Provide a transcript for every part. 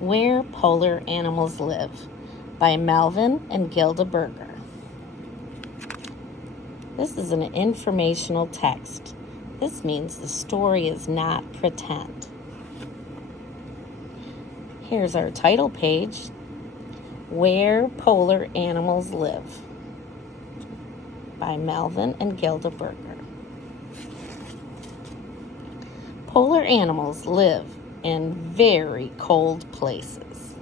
Where Polar Animals Live by Melvin and Gilda Berger. This is an informational text. This means the story is not pretend. Here's our title page, Where Polar Animals Live by Melvin and Gilda Berger. Polar animals live in very cold places.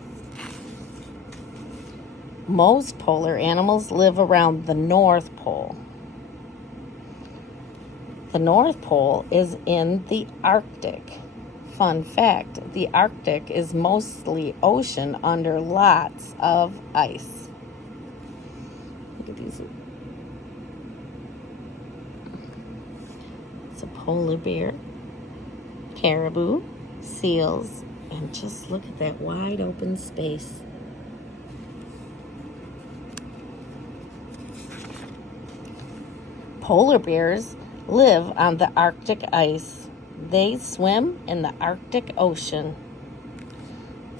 Most polar animals live around the North Pole. The North Pole is in the Arctic. Fun fact, the Arctic is mostly ocean under lots of ice. Look at these. It's a polar bear, caribou, seals, and just look at that wide open space. Polar bears live on the Arctic ice. They swim in the Arctic Ocean.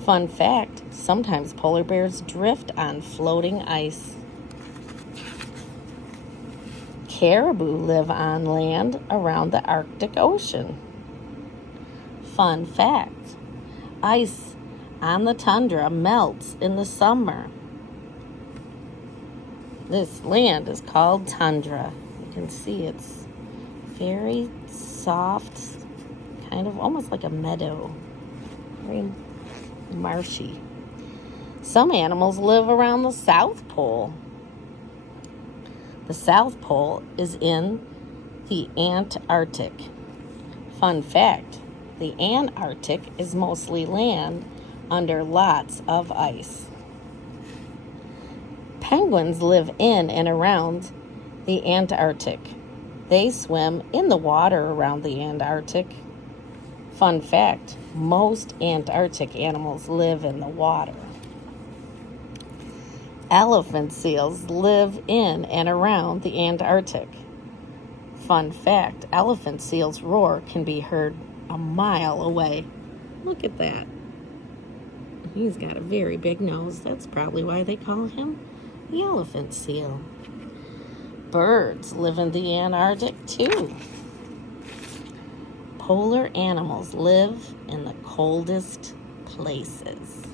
Fun fact, sometimes polar bears drift on floating ice. Caribou live on land around the Arctic Ocean. Fun fact, ice on the tundra melts in the summer. This land is called tundra. You can see it's very soft, kind of almost like a meadow, very marshy. Some animals live around the South Pole. The South Pole is in the Antarctic. Fun fact, the Antarctic is mostly land under lots of ice. Penguins live in and around the Antarctic. They swim in the water around the Antarctic. Fun fact, most Antarctic animals live in the water. Elephant seals live in and around the Antarctic. Fun fact, elephant seals' roar can be heard a mile away. Look at that. He's got a very big nose. That's probably why they call him the elephant seal. Birds live in the Antarctic too. Polar animals live in the coldest places.